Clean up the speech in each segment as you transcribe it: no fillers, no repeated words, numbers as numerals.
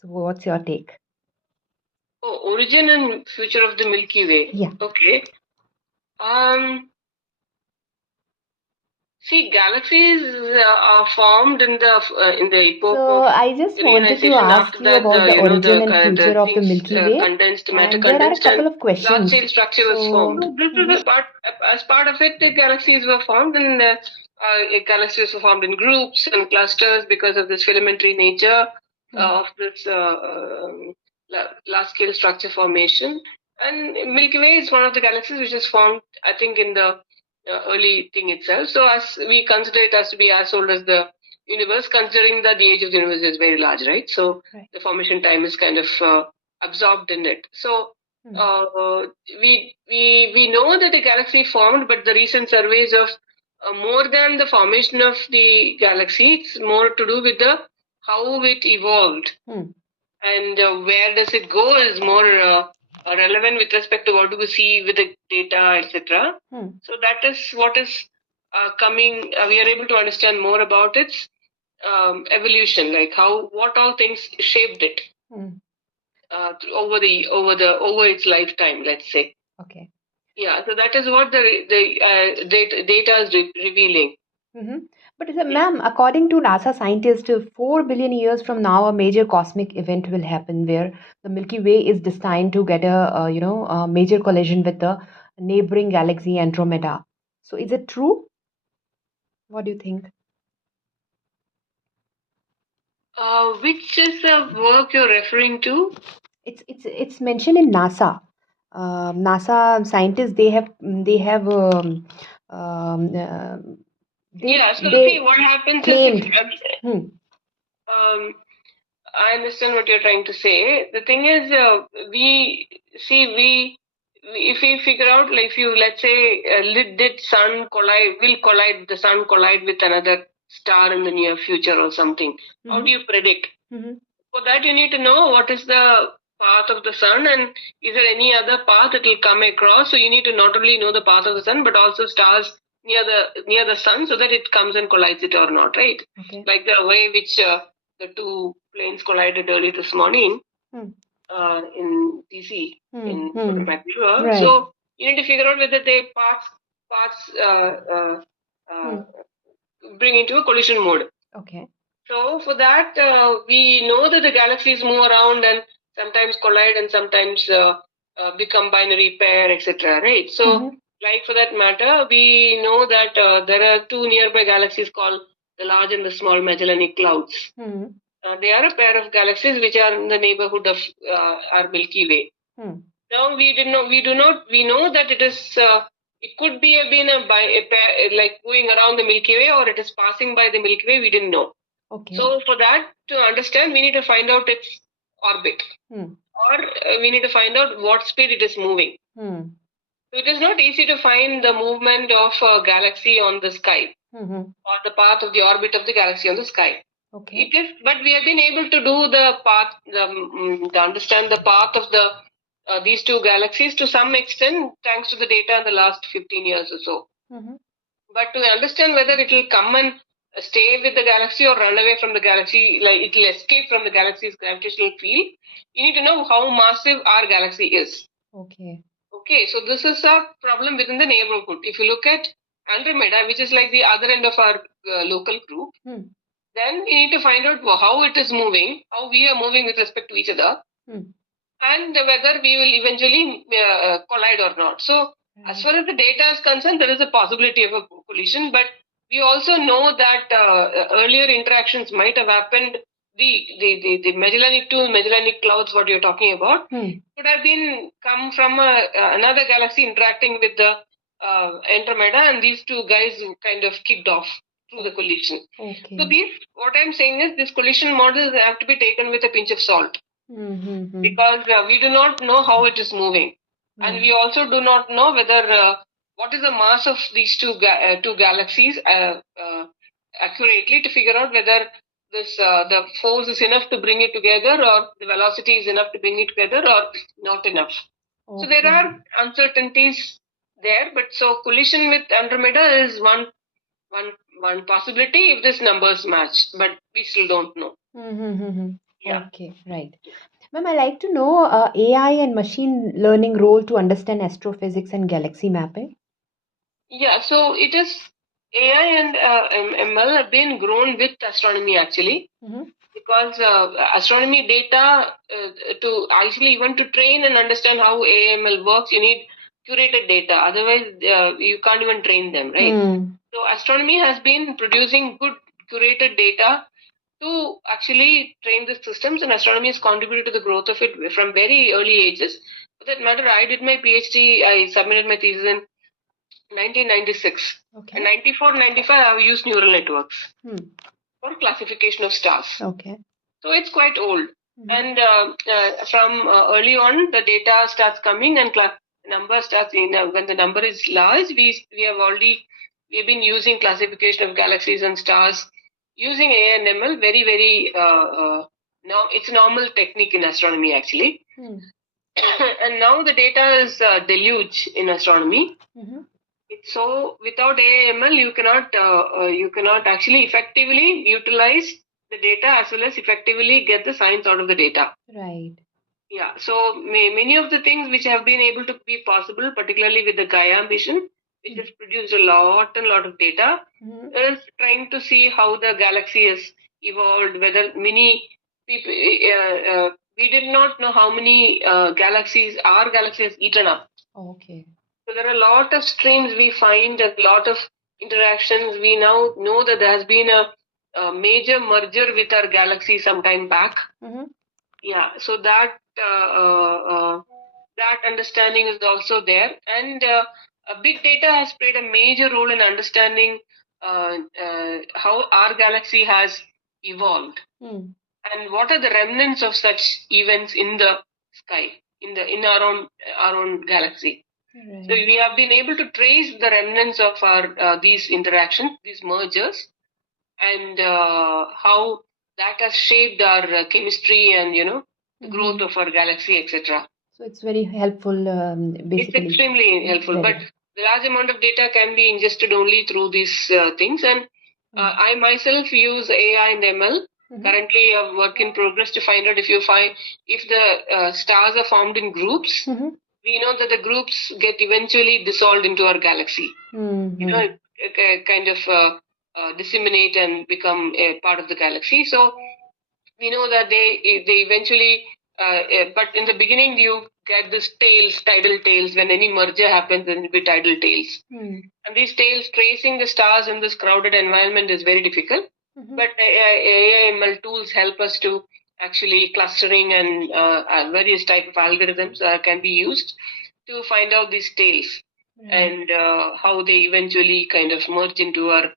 So what's your take? Oh, origin and future of the Milky Way. Yeah. Okay. See, galaxies are formed in the epoch So of I just wanted to ionization. ask After you that, about the origin and the future of the things Milky Way, condensed, matter and there are a condensed, couple and of large questions. scale structure was So, formed. So this is a part. As part of it, the galaxies were formed, and galaxies were formed in groups and clusters because of this filamentary nature of this large scale structure formation. And Milky Way is one of the galaxies which is formed, I think, in the early thing itself. So as we consider it as to be as old as the universe, considering that the age of the universe is very large, right? So right. the formation time is kind of absorbed in it. So we know that the galaxy formed, but the recent surveys of more than the formation of the galaxy, it's more to do with the how it evolved and where does it go is more relevant with respect to what do we see with the data, etc. So that is what is coming. We are able to understand more about its evolution, like how what all things shaped it over its lifetime. Let's say. Okay. Yeah. So that is what the data is revealing. But ma'am, according to NASA scientists, 4 billion years from now, a major cosmic event will happen where the Milky Way is destined to get a major collision with the neighboring galaxy Andromeda. So is it true? What do you think? Which is the work you're referring to? It's mentioned in NASA. NASA scientists they have Yeah. So see, they what happens is if claimed. Hmm. I understand what you're trying to say. The thing is, we see if we figure out like if you let's say did sun collide will collide the sun collide with another star in the near future or something. How do you predict? For that, you need to know what is the path of the sun and is there any other path it will come across. So you need to not only know the path of the sun but also stars near the sun so that it comes and collides it or not, right? Okay. Like the way which the two planes collided early this morning in DC in Vancouver. Right. So you need to figure out whether they paths bring into a collision mode. Okay. So for that, we know that the galaxies move around and sometimes collide and sometimes become binary pair, etc. Right? So, like for that matter, we know that there are two nearby galaxies called the Large and the Small Magellanic Clouds. They are a pair of galaxies which are in the neighborhood of our Milky Way. Now we know that it is. It could be a pair, like going around the Milky Way, or it is passing by the Milky Way. We didn't know. Okay. So for that to understand, we need to find out its orbit, or we need to find out what speed it is moving. So it is not easy to find the movement of a galaxy on the sky or the path of the orbit of the galaxy on the sky. Okay. It is, but we have been able to do the path, to understand the path of the these two galaxies to some extent, thanks to the data in the last 15 years or so. But to understand whether it will come and stay with the galaxy or run away from the galaxy, like it will escape from the galaxy's gravitational field, you need to know how massive our galaxy is. Okay. Okay, so this is a problem within the neighborhood. If you look at Andromeda, which is like the other end of our local group, then you need to find out how it is moving, how we are moving with respect to each other, and whether we will eventually collide or not. So, as far as the data is concerned, there is a possibility of a collision, but we also know that earlier interactions might have happened. The Magellanic two Magellanic clouds, what you're talking about, could have been come from another galaxy interacting with the Andromeda, and these two guys kind of kicked off through the collision. Okay. So what I'm saying is, these collision models have to be taken with a pinch of salt because we do not know how it is moving, and we also do not know whether what is the mass of these two galaxies accurately to figure out whether this the force is enough to bring it together or the velocity is enough to bring it together or not enough. Okay. So there are uncertainties there, but so collision with Andromeda is one possibility if these numbers match, but we still don't know. Yeah. Okay, right. Ma'am, I like to know AI and machine learning role to understand astrophysics and galaxy mapping. Yeah, so it is AI and ML have been grown with astronomy actually, because astronomy data to actually even to train and understand how AML works, you need curated data. Otherwise, you can't even train them, right? So astronomy has been producing good curated data to actually train the systems, and astronomy has contributed to the growth of it from very early ages. For that matter, I did my PhD. I submitted my thesis in 1996. Okay. And 94, 95, I've used neural networks for classification of stars. Okay. So it's quite old. And from early on, the data starts coming and number starts in. When the number is large, we've been using classification of galaxies and stars using AI and ML very, very, now it's a normal technique in astronomy actually. And now the data is deluge in astronomy. So without AML, you cannot actually effectively utilize the data as well as effectively get the science out of the data. Right. Yeah. So many of the things which have been able to be possible, particularly with the Gaia mission, which has produced a lot and lot of data, is trying to see how the galaxy has evolved. Whether many people, we did not know how many galaxies our galaxy has eaten up. Okay. So there are a lot of streams we find, a lot of interactions. We now know that there has been a major merger with our galaxy some time back. Yeah, so that understanding is also there, and big data has played a major role in understanding how our galaxy has evolved, and what are the remnants of such events in the sky, in our own galaxy. Right. So we have been able to trace the remnants of our these interactions, these mergers, and how that has shaped our chemistry and the growth of our galaxy, etc. So it's very helpful, basically. It's extremely helpful, but the large amount of data can be ingested only through these things. And I myself use AI and ML. Currently, a work in progress to find out if the stars are formed in groups. We know that the groups get eventually dissolved into our galaxy. Kind of disseminate and become a part of the galaxy. So we know that they eventually, but in the beginning you get this tails, tidal tails. When any merger happens, then it'll be tidal tails. And these tails, tracing the stars in this crowded environment is very difficult. But AI/ML tools help us to actually clustering and various type of algorithms can be used to find out these tails and how they eventually kind of merge into our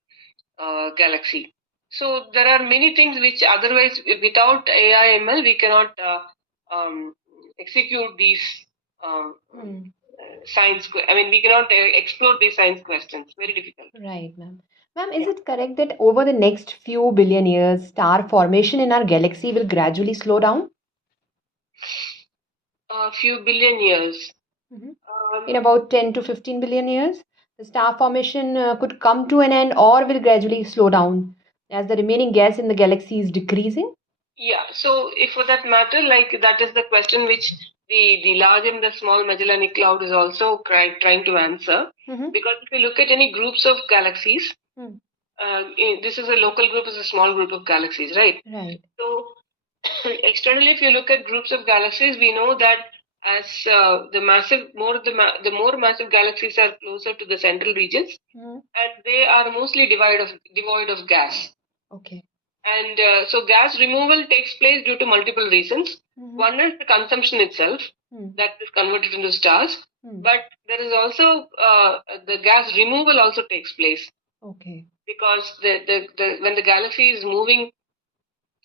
galaxy. So there are many things which otherwise, without AI/ML, we cannot execute these science. I mean, we cannot explore these science questions. Very difficult. Right, ma'am. Ma'am, is it correct that over the next few billion years, star formation in our galaxy will gradually slow down? A few billion years. In about 10 to 15 billion years, the star formation could come to an end or will gradually slow down as the remaining gas in the galaxy is decreasing? Yeah, so if for that matter, like that is the question which the large and the small Magellanic Cloud is also trying to answer. Because if you look at any groups of galaxies, this is a local group, is a small group of galaxies, right? Right. So externally, if you look at groups of galaxies, we know that as the more massive galaxies are closer to the central regions, and they are mostly devoid of gas. Okay. And so gas removal takes place due to multiple reasons. One is the consumption itself that is converted into stars, but there is also the gas removal also takes place. Okay. Because when the galaxy is moving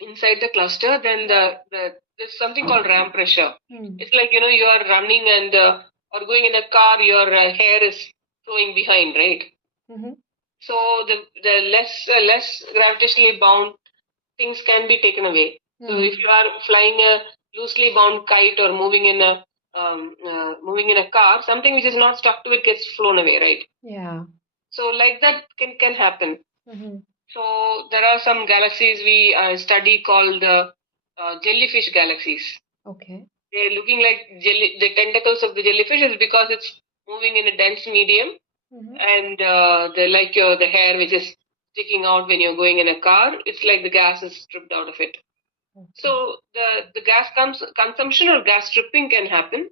inside the cluster, then there's something called ram pressure. It's like you are running and or going in a car, your hair is flowing behind, right? So the less gravitationally bound things can be taken away. So if you are flying a loosely bound kite or moving in a car, something which is not stuck to it gets flown away, right? Yeah. So like that can happen. So there are some galaxies we study called jellyfish galaxies. Okay. They're looking like the tentacles of the jellyfish is because it's moving in a dense medium, and the hair which is sticking out when you're going in a car. It's like the gas is stripped out of it. Okay. So the gas consumption or gas stripping can happen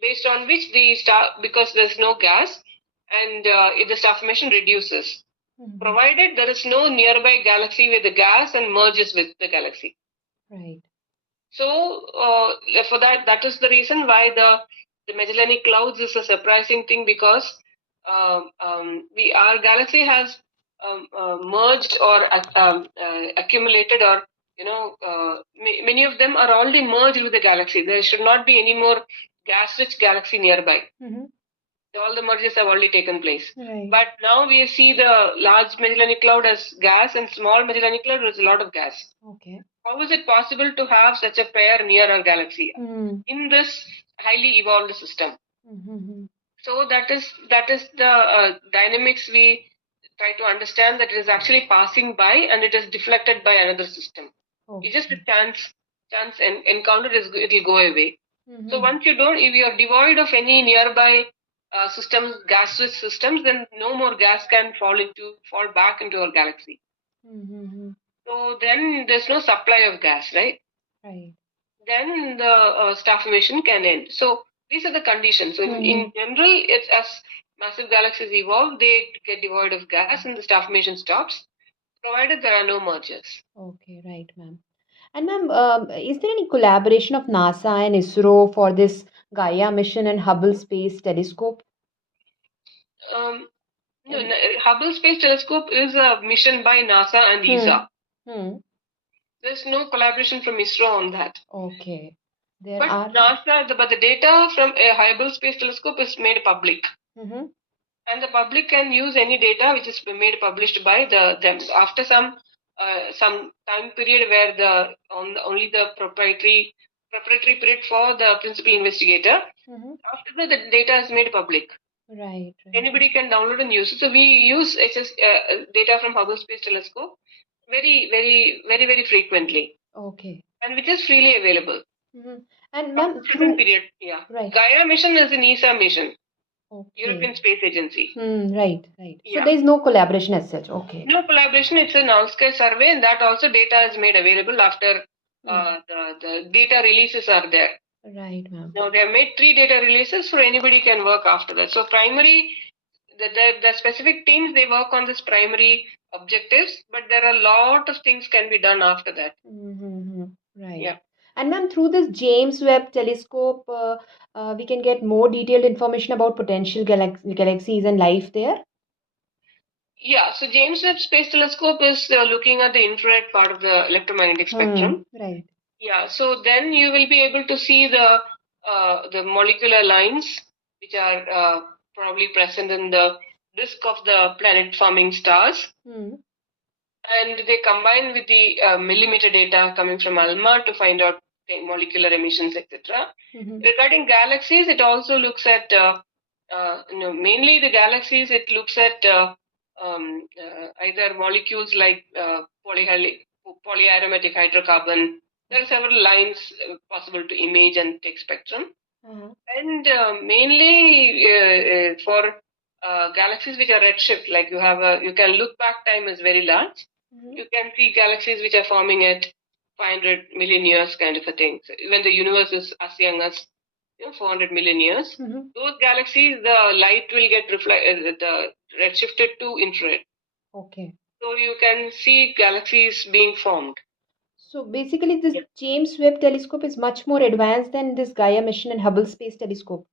based on which the star, because there's no gas, and the star formation reduces, provided there is no nearby galaxy with the gas and merges with the galaxy. Right. So for that is the reason why the Magellanic Clouds is a surprising thing, because our galaxy has merged or accumulated, or many of them are already merged with the galaxy. There should not be any more gas-rich galaxy nearby. All the mergers have already taken place. Right. But now we see the large Magellanic Cloud as gas and small Magellanic Cloud as a lot of gas. Okay. How is it possible to have such a pair near our galaxy in this highly evolved system? So that is the dynamics we try to understand, that it is actually passing by and it is deflected by another system. Okay. It's just a chance encounter, it will go away. So once if you are devoid of any nearby systems, gaseous systems, then no more gas can fall back into our galaxy. So then there's no supply of gas, right? Right. Then the star formation can end. So these are the conditions. So in general, it's as massive galaxies evolve, they get devoid of gas and the star formation stops, provided there are no mergers. Okay, right, ma'am. And ma'am, is there any collaboration of NASA and ISRO for this Gaia mission and Hubble Space Telescope? No, Hubble Space Telescope is a mission by NASA and ESA. There's no collaboration from ISRO on that. Okay. NASA, but the data from a Hubble Space Telescope is made public. And the public can use any data which is made published by them. After some time period where only the proprietary period for the principal investigator. After that, the data is made public. Right. Anybody can download and use it. So we use data from Hubble Space Telescope very, very, very, very frequently. Okay. And which is freely available. And ma'am, period. Yeah. Right. Gaia mission is an ESA mission. Okay. European Space Agency. Right. Yeah. So there is no collaboration as such. Okay. No collaboration. It's an all-sky survey, and that also data is made available after the data releases are there. Right, ma'am. Now they have made 3 data releases, so anybody can work after that. So primary, the specific teams, they work on this primary objectives, but there are a lot of things can be done after that. Right. Yeah. And ma'am, through this James Webb Telescope, we can get more detailed information about potential galaxies and life there. Yeah, so James Webb Space Telescope is looking at the infrared part of the electromagnetic spectrum. Right. Yeah, so then you will be able to see the molecular lines which are probably present in the disk of the planet-forming stars. And they combine with the millimeter data coming from ALMA to find out the molecular emissions, etc. Regarding galaxies, it also looks at mainly the galaxies. It looks at either molecules like polyaromatic hydrocarbon. There are several lines possible to image and take spectrum. And mainly for galaxies which are redshift, like you can look back time is very large. You can see galaxies which are forming at 500 million years, kind of a thing. So when the universe is as young as 400 million years, those galaxies, the light will get redshifted to infrared. Okay. So you can see galaxies being formed. So basically, this James Webb Telescope is much more advanced than this Gaia mission and Hubble Space Telescope.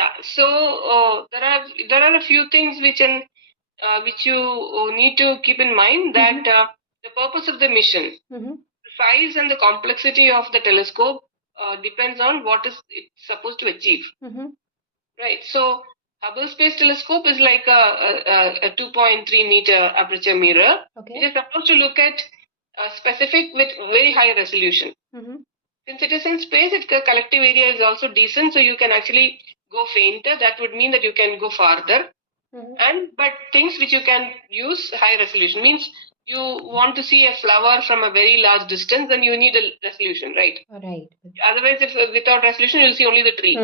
Yeah. So there are a few things which you need to keep in mind, that the purpose of the mission, the size and the complexity of the telescope depends on what is it supposed to achieve. Right. So Hubble Space Telescope is like a 2.3 meter aperture mirror. Okay. It is supposed to look at specific with very high resolution. Since it is in space, its collective area is also decent, so you can actually go fainter. That would mean that you can go farther. But things which you can use high resolution means you want to see a flower from a very large distance, then you need a resolution, right? Right. Otherwise, if without resolution, you'll see only the tree.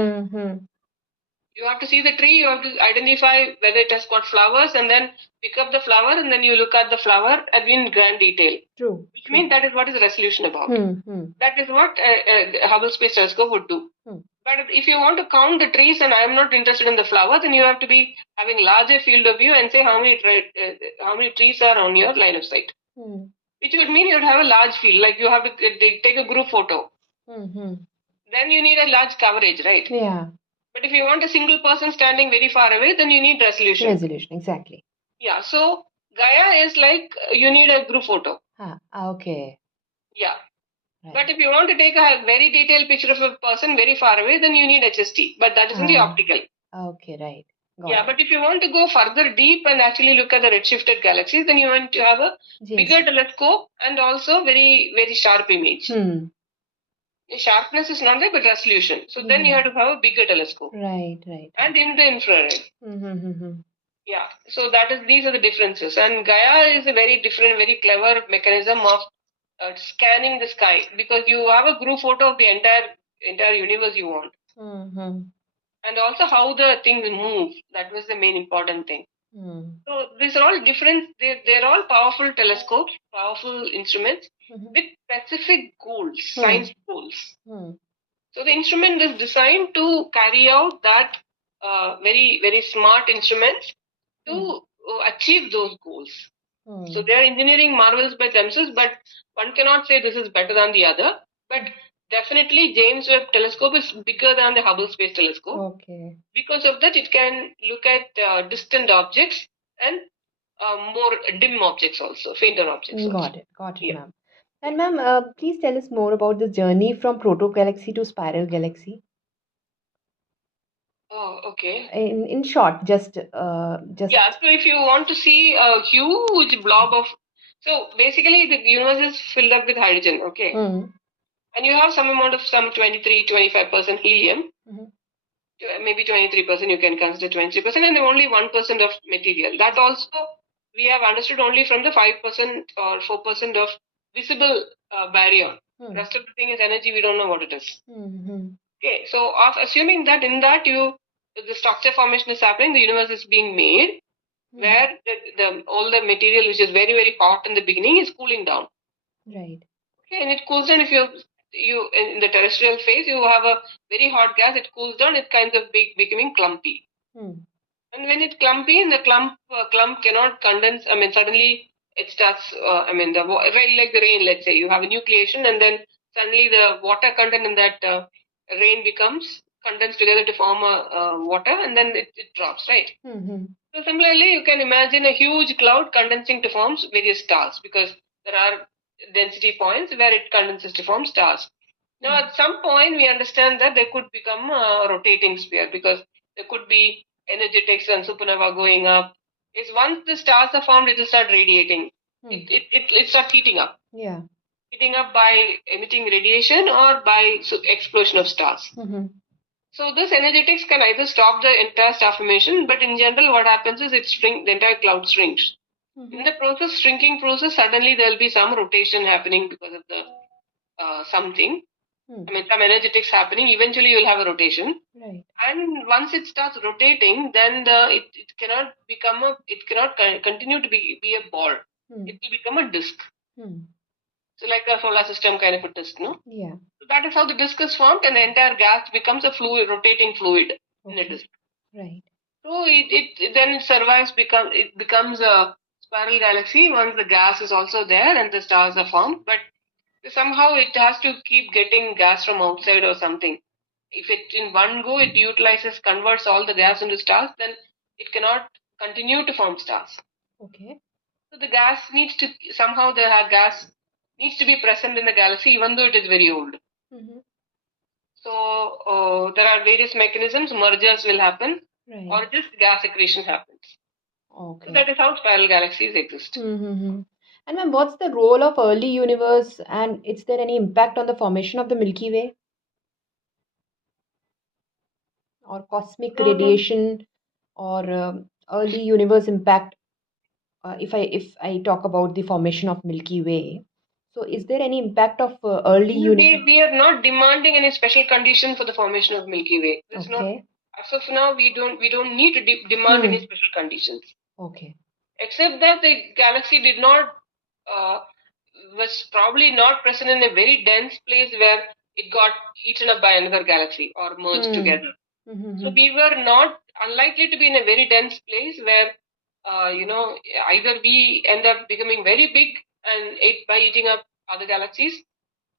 You have to see the tree, you have to identify whether it has got flowers, and then pick up the flower, and then you look at the flower in grand detail. True. Which means that is what is resolution about. That is what a Hubble Space Telescope would do. But if you want to count the trees and I am not interested in the flower, then you have to be having larger field of view and say how many trees are on your line of sight. Which would mean you would have a large field, like you have to take a group photo. Then you need a large coverage, right? Yeah. But if you want a single person standing very far away, then you need resolution. Resolution, exactly. Yeah, so Gaia is like you need a group photo. Okay. Yeah. Right. But if you want to take a very detailed picture of a person very far away, then you need HST. But that is in the optical. Okay, right. But if you want to go further deep and actually look at the redshifted galaxies, then you want to have a bigger telescope and also very, very sharp image. The sharpness is not there, but resolution. So then you have to have a bigger telescope. Right. And in the infrared. Yeah. So these are the differences. And Gaia is a very different, very clever mechanism of scanning the sky, because you have a group photo of the entire universe you want. And also how the things move. That was the main important thing. So these are all different. They're all powerful telescopes, powerful instruments with specific goals, science goals. So the instrument is designed to carry out that very, very smart instruments to achieve those goals. So they are engineering marvels by themselves, but one cannot say this is better than the other. But definitely James Webb Telescope is bigger than the Hubble Space Telescope. Okay. Because of that, it can look at distant objects and more dim objects also, fainter objects also. Got it, ma'am. And ma'am, please tell us more about this journey from proto-galaxy to spiral galaxy. Oh, okay. In short, just Yeah, so if you want to see a huge blob of, so basically the universe is filled up with hydrogen, okay? And you have some amount of 23-25% helium. Maybe 23%, you can consider 23%, and only 1% of material. That also we have understood only from the 5% or 4% of visible baryon. The rest of the thing is energy, we don't know what it is. Okay, so assuming that in that the structure formation is happening, the universe is being made, where all the material which is very, very hot in the beginning is cooling down. Right. Okay, and it cools down if you in the terrestrial phase, you have a very hot gas, it cools down, it kind of becoming clumpy. And when it's clumpy, the clump cannot condense. I mean, suddenly it starts. Very like the rain. Let's say you have a nucleation, and then suddenly the water content in that rain becomes condensed together to form a water, and then it drops. Right. So similarly, you can imagine a huge cloud condensing to form various stars, because there are density points where it condenses to form stars. Now, at some point, we understand that they could become a rotating sphere, because there could be energetics and supernova going up. Is once the stars are formed, it will start radiating. It starts heating up. Yeah. Heating up by emitting radiation or by explosion of stars. So this energetics can either stop the entire star formation, but in general, what happens is the entire cloud shrinks. In the shrinking process, suddenly there will be some rotation happening because of the something. I mean, some energetics happening. Eventually, you will have a rotation. Right. And once it starts rotating, then it cannot continue to be a ball. It will become a disk. So like a solar system kind of a disk, no? Yeah. So that is how the disk is formed, and the entire gas becomes a rotating fluid in the disk. Right. So it survives. It becomes a spiral galaxy once the gas is also there and the stars are formed. But somehow it has to keep getting gas from outside or something. If it in one go it converts all the gas into stars, then it cannot continue to form stars. Okay. So the gas gas needs to be present in the galaxy even though it is very old. So there are various mechanisms, mergers will happen, or just gas accretion happens. Okay. So that is how spiral galaxies exist. And ma'am, what's the role of early universe, and is there any impact on the formation of the Milky Way or cosmic radiation, or early universe impact, if I talk about the formation of Milky Way, so is there any impact of early universe? We are not demanding any special condition for the formation of Milky Way. It's not. Okay. As of now, we don't need to demand any special conditions. Okay. Except that the galaxy did not was probably not present in a very dense place where it got eaten up by another galaxy or merged together. So we were not unlikely to be in a very dense place where either we end up becoming very big and eating up other galaxies,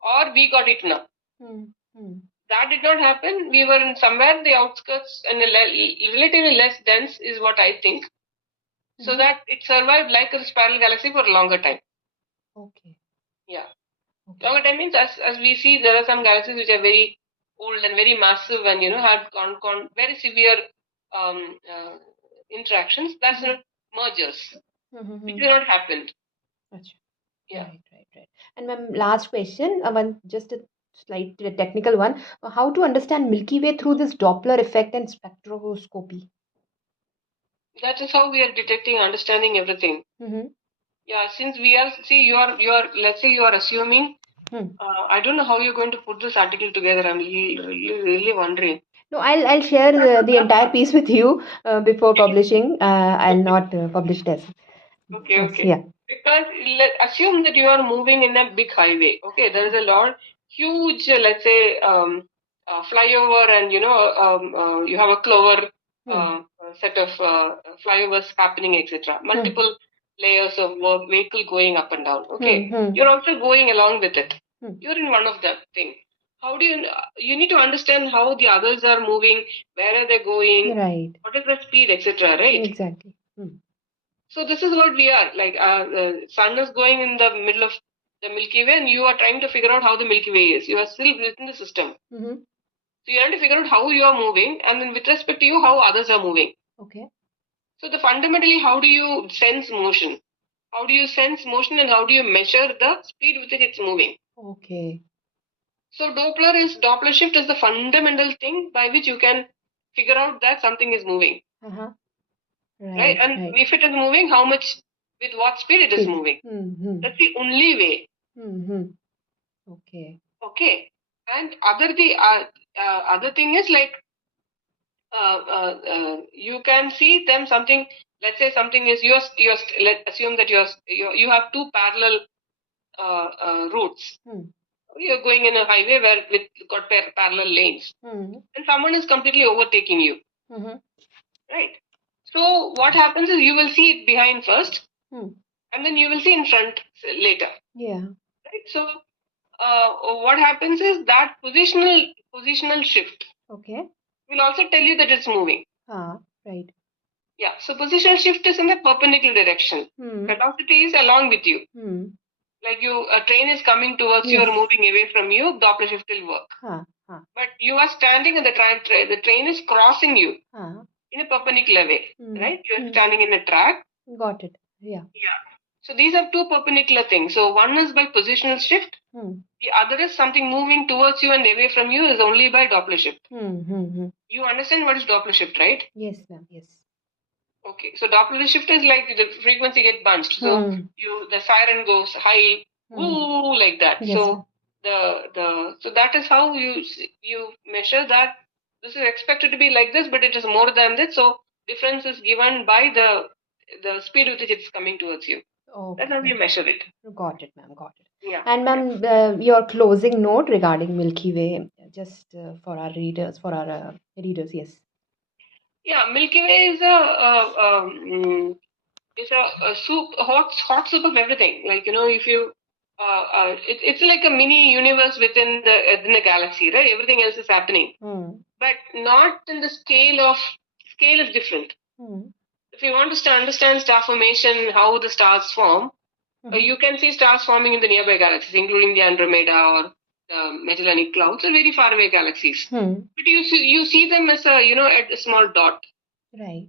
or we got eaten up. That did not happen. We were in somewhere in the outskirts and relatively less dense is what I think. So that it survived like a spiral galaxy for a longer time. Okay. Yeah. Okay. Longer time means as we see, there are some galaxies which are very old and very massive and have gone very severe interactions. That's not mergers, which has not happened. Achha. Yeah. Right. And my last question, just a slight technical one. How to understand Milky Way through this Doppler effect and spectroscopy? That is how we are detecting, understanding everything. Yeah, since you are let's say you are assuming. I don't know how you're going to put this article together. I'm really wondering. No, I'll share the entire piece with you before publishing. I'll not publish this. Okay. Yeah. Because assume that you are moving in a big highway. Okay, there is a huge, let's say, flyover, and you have a clover set of flyovers happening, etc. Multiple layers of vehicle going up and down. Okay, you're also going along with it. You're in one of that thing. How do you need to understand how the others are moving, where are they going, right? What is the speed, etc. Right? Exactly. So this is what we are like. The sun is going in the middle of the Milky Way, and you are trying to figure out how the Milky Way is. You are still within the system. So you have to figure out how you are moving, and then with respect to you, how others are moving. Okay. So fundamentally, how do you sense motion? How do you sense motion, and how do you measure the speed with which it's moving? Okay. So Doppler shift is the fundamental thing by which you can figure out that something is moving. Right? And if it is moving, with what speed it is moving. That's the only way. Okay. And other thing is like you can see them something. Let's say something is let's assume that you have two parallel routes. You're going in a highway where with got parallel lanes, and someone is completely overtaking you. Right. So what happens is you will see it behind first, and then you will see in front later. Yeah. Right. So what happens is that positional shift. Okay. Will also tell you that it's moving. Right. Yeah. So positional shift is in the perpendicular direction. Velocity is along with you. Like a train is coming towards you or moving away from you, Doppler shift will work. But you are standing and the train is crossing you in a perpendicular way, right? You're standing in a track. Got it. Yeah. So these are two perpendicular things. So one is by positional shift. The other is something moving towards you and away from you is only by Doppler shift. You understand what is Doppler shift, right? Yes, ma'am. Yes. Okay. So Doppler shift is like the frequency get bunched. So the siren goes high, woo, like that. Yes, so so that is how you measure that this is expected to be like this, but it is more than this. So difference is given by the speed with which it's coming towards you. Okay. That's how you measure it. Got it, ma'am. Got it. Yeah. And ma'am, your closing note regarding Milky Way, just for our readers, yes. Yeah, Milky Way is a hot soup of everything. Like if you it's like a mini universe within the galaxy, right? Everything else is happening, but not in the scale is different. If you want to understand star formation, how the stars form, you can see stars forming in the nearby galaxies, including the Andromeda or the Magellanic Clouds, or very far away galaxies. But you see them as a small dot. Right.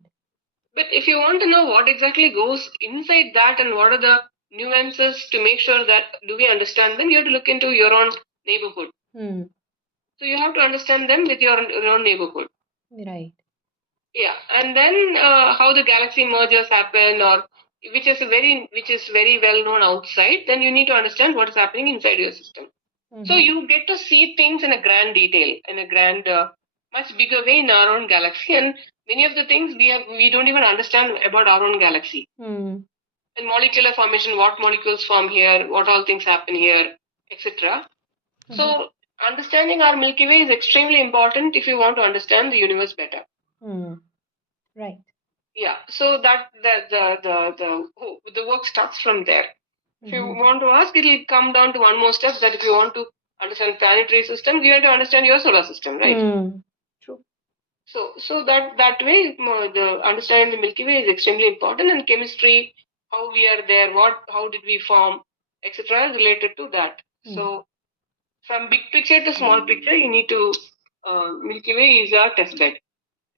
But if you want to know what exactly goes inside that and what are the nuances to make sure that do we understand them, you have to look into your own neighborhood. So you have to understand them with your own neighborhood. Right. Yeah, and then how the galaxy mergers happen, or which is very well known outside. Then you need to understand what is happening inside your system. So you get to see things in a grand detail, in a grand, much bigger way in our own galaxy, and many of the things we don't even understand about our own galaxy. In molecular formation, what molecules form here, what all things happen here, etc. So understanding our Milky Way is extremely important if you want to understand the universe better. Right. Yeah, so that the work starts from there. If you want to ask, it'll come down to one more step, that if you want to understand planetary systems, you have to understand your solar system, right? True. So that way, the understanding the Milky Way is extremely important, and chemistry, how we are there, how did we form, etc., is related to that. So from big picture to small picture, you need to Milky Way is our test bed.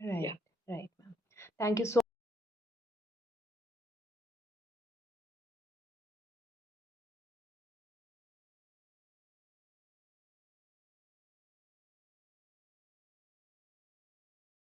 Right. Yeah. Right. Thank you so